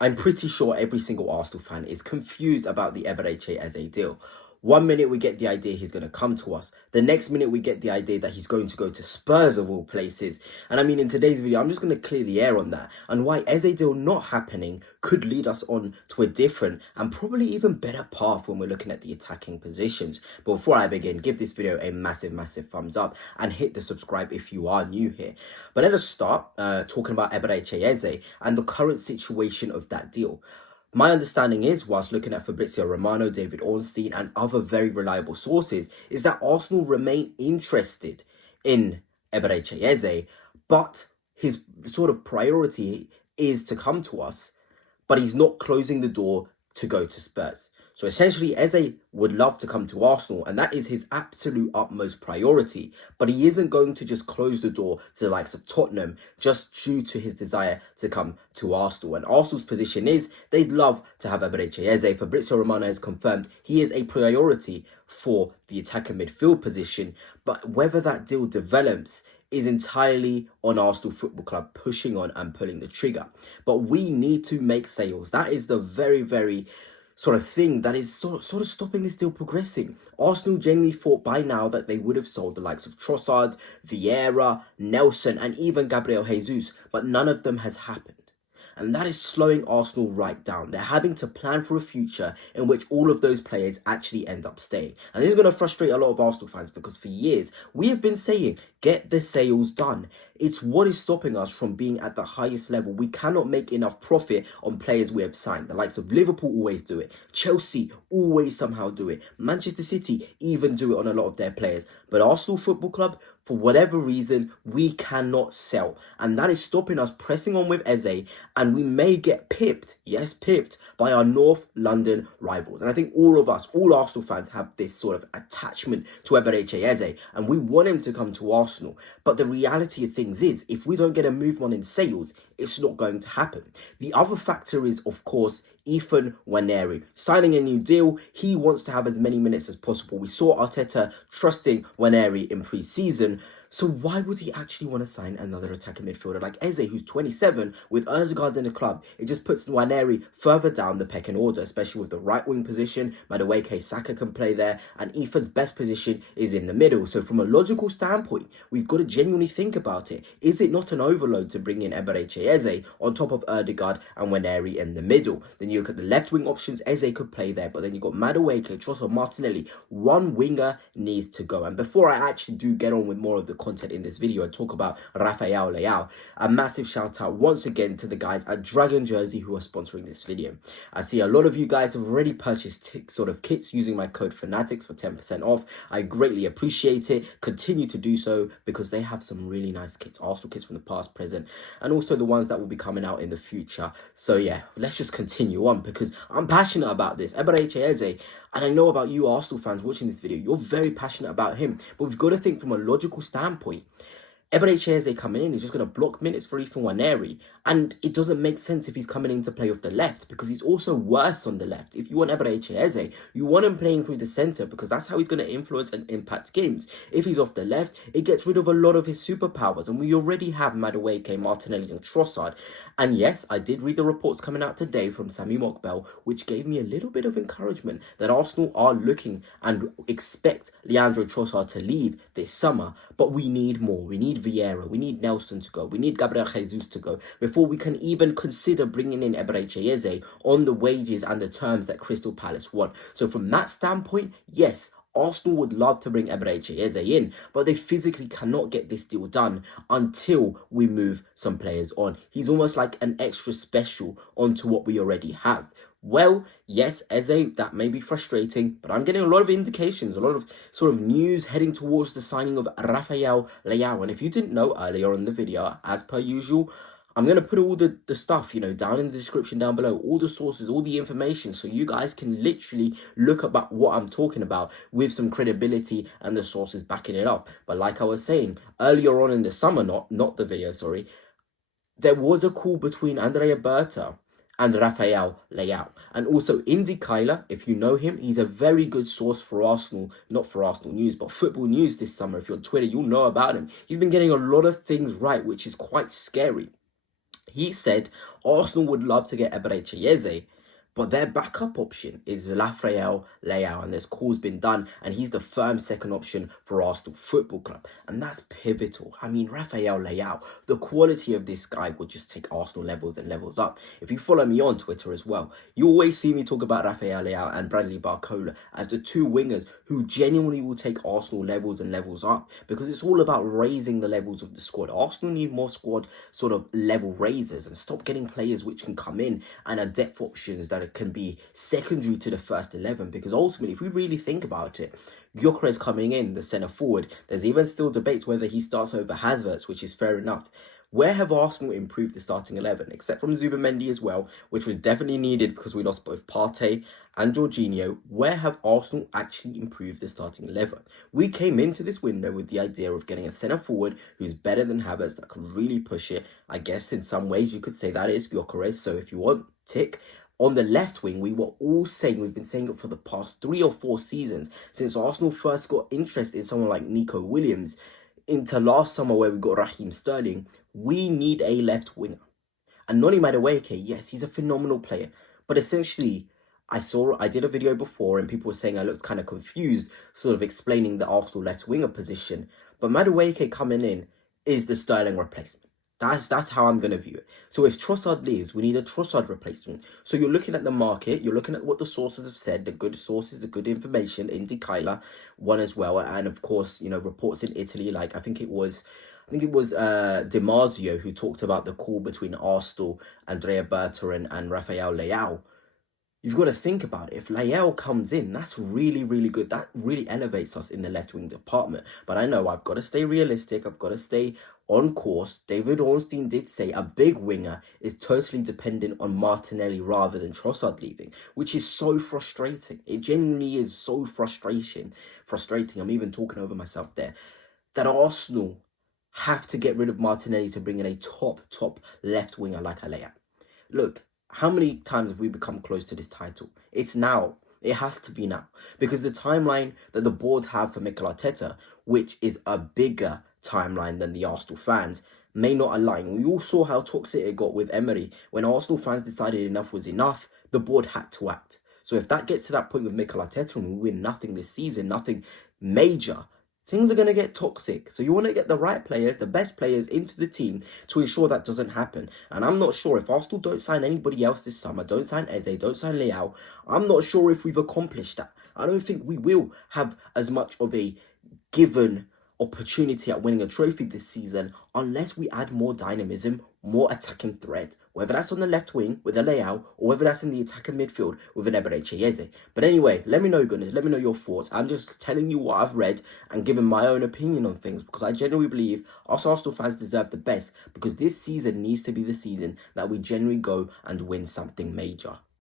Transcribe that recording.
I'm pretty sure every single Arsenal fan is confused about the Eberechi Eze deal. 1 minute we get the idea he's going to come to us. The next minute we get the idea that he's going to go to Spurs of all places. And I mean, in today's video, I'm just going to clear the air on that and why Eze deal not happening could lead us on to a different and probably even better path when we're looking at the attacking positions. But before I begin, give this video a massive thumbs up and hit the subscribe if you are new here. But let us start talking about Eberechi Eze and the current situation of that deal. My understanding is, whilst looking at Fabrizioromano, David Ornstein and other very reliable sources, is that Arsenal remain interested in Eberechi Eze, but his sort of priority is to come to us, but he's not closing the door to go to Spurs. So essentially, Eze would love to come to Arsenal, and that is his absolute utmost priority. But he isn't going to just close the door to the likes of Tottenham just due to his desire to come to Arsenal. And Arsenal's position is they'd love to have Eberechi Eze. Fabrizioromano has confirmed he is a priority for the attacker midfield position. But whether that deal develops is entirely on Arsenal Football Club pushing on and pulling the trigger. But we need to make sales. That is the very sort of thing that is sort of stopping this deal progressing. Arsenal genuinely thought by now that they would have sold the likes of Trossard, Vieira, Nelson and even Gabriel Jesus, but none of them has happened. And that is slowing Arsenal right down. They're having to plan for a future in which all of those players actually end up staying. And this is going to frustrate a lot of Arsenal fans because for years, we have been saying, get the sales done. It's what is stopping us from being at the highest level. We cannot make enough profit on players we have signed. The likes of Liverpool always do it. Chelsea always somehow do it. Manchester City even do it on a lot of their players. But Arsenal Football Club, for whatever reason, we cannot sell. And that is stopping us pressing on with Eze. And we may get pipped, yes, pipped, by our North London rivals. And I think all of us, all Arsenal fans have this sort of attachment to Eberechi Eze. And we want him to come to Arsenal. But the reality of things is, if we don't get a move on in sales, it's not going to happen. The other factor is, of course, Waneri. Signing a new deal, he wants to have as many minutes as possible. We saw Arteta trusting Waneri in pre-season. So why would he actually want to sign another attacking midfielder like Eze, who's 27, with Ødegaard in the club? It just puts Waneri further down the pecking order, especially with the right wing position. Madueke Saka can play there, and Ethan's best position is in the middle. So from a logical standpoint, we've got to genuinely think about it. Is it not an overload to bring in Eberechi Eze on top of Ødegaard and Waneri in the middle? Then you look at the left wing options, Eze could play there, but then you've got Madueke, Trossard, Martinelli. One winger needs to go. And before I actually do get on with more of the content in this video and talk about Rafael Leao, a massive shout out once again to the guys at Dragon Jersey who are sponsoring this video. I see a lot of you guys have already purchased sort of kits using my code Fanatics for 10% off. I greatly appreciate it. Continue to do so because they have some really nice kits, Arsenal kits from the past, present, and also the ones that will be coming out in the future. So yeah, let's just continue on because I'm passionate about this. Eberechi Eze, and I know about you Arsenal fans watching this video, you're very passionate about him. But we've got to think from a logical standpoint. Eberechi Eze coming in is just going to block minutes for Waneri. And it doesn't make sense if he's coming in to play off the left because he's also worse on the left. If you want Eberechi Eze, you want him playing through the centre because that's how he's going to influence and impact games. If he's off the left, it gets rid of a lot of his superpowers. And we already have Madueke, Martinelli and Trossard. And yes, I did read the reports coming out today from Sami Mokbel, which gave me a little bit of encouragement that Arsenal are looking and expect Leandro Trossard to leave this summer. But we need more. We need Vieira, we need Nelson to go, we need Gabriel Jesus to go before we can even consider bringing in Eberechi Eze on the wages and the terms that Crystal Palace want. So from that standpoint, yes, Arsenal would love to bring Eberechi Eze in, but they physically cannot get this deal done until we move some players on. He's almost like an extra special onto what we already have. Well, yes, Eze, that may be frustrating, but I'm getting a lot of indications, a lot of sort of news heading towards the signing of Rafael Leao. And if you didn't know earlier in the video, as per usual, I'm going to put all the stuff, down in the description down below, all the sources, all the information, so you guys can literally look about what I'm talking about with some credibility and the sources backing it up. But like I was saying, earlier on in the summer, not the video, sorry, there was a call between Andrea Berta and Rafael Leao. And also IndyKaila, if you know him, he's a very good source for Arsenal, not for Arsenal news, but football news this summer. If you're on Twitter, you'll know about him. He's been getting a lot of things right, which is quite scary. He said Arsenal would love to get Eberechi Eze, but their backup option is Rafael Leao, and there's calls been done, and he's the firm second option for Arsenal Football Club, and that's pivotal. I mean, Rafael Leao, the quality of this guy would just take Arsenal levels and levels up. If you follow me on Twitter as well, you always see me talk about Rafael Leao and Bradley Barcola as the two wingers who genuinely will take Arsenal levels and levels up, because it's all about raising the levels of the squad. Arsenal need more squad sort of level raisers and stop getting players which can come in and are depth options that can be secondary to the first 11, because ultimately, if we really think about it, Gyökeres coming in, the centre forward, there's even still debates whether he starts over Havertz, which is fair enough. Where have Arsenal improved the starting 11? Except from Zubimendi as well, which was definitely needed because we lost both Partey and Jorginho. Where have Arsenal actually improved the starting 11? We came into this window with the idea of getting a centre forward who's better than Havertz, that can really push it. I guess in some ways you could say that is Gyökeres, so if you want, tick. On the left wing, we were all saying, we've been saying it for the past 3 or 4 seasons, since Arsenal first got interest in someone like Nico Williams, into last summer where we got Raheem Sterling, we need a left winger. And Noni Madueke, yes, he's a phenomenal player, but essentially, I did a video before and people were saying I looked kind of confused, sort of explaining the Arsenal left winger position, but Madueke coming in is the Sterling replacement. That's how I'm going to view it. So if Trossard leaves, we need a Trossard replacement. So you're looking at the market, you're looking at what the sources have said, the good sources, the good information. IndyKaila one as well, and of course, you know, reports in Italy, like I think it was Di Marzio who talked about the call between Arsenal, Andrea Berta and Rafael Leao. You've got to think about it. If Leao comes in, that's really, really good. That really elevates us in the left wing department. But I know I've got to stay realistic. I've got to stay on course. David Ornstein did say a big winger is totally dependent on Martinelli rather than Trossard leaving, which is so frustrating. It genuinely is so frustrating. I'm even talking over myself there. That Arsenal have to get rid of Martinelli to bring in a top left winger like Leao. Look, how many times have we become close to this title? It's now. It has to be now. Because the timeline that the board have for Mikel Arteta, which is a bigger timeline than the Arsenal fans, may not align. We all saw how toxic it got with Emery. When Arsenal fans decided enough was enough, the board had to act. So if that gets to that point with Mikel Arteta and we win nothing this season, nothing major, things are going to get toxic. So you want to get the right players, the best players into the team to ensure that doesn't happen. And I'm not sure if Arsenal don't sign anybody else this summer, don't sign Eze, don't sign Leao, I'm not sure if we've accomplished that. I don't think we will have as much of a given opportunity at winning a trophy this season unless we add more dynamism, more attacking threat, whether that's on the left wing with a Leao or whether that's in the attacking midfield with an Eberechi Eze. But anyway, let me know, goodness, let me know your thoughts. I'm just telling you what I've read and giving my own opinion on things, because I genuinely believe us Arsenal fans deserve the best, because this season needs to be the season that we genuinely go and win something major.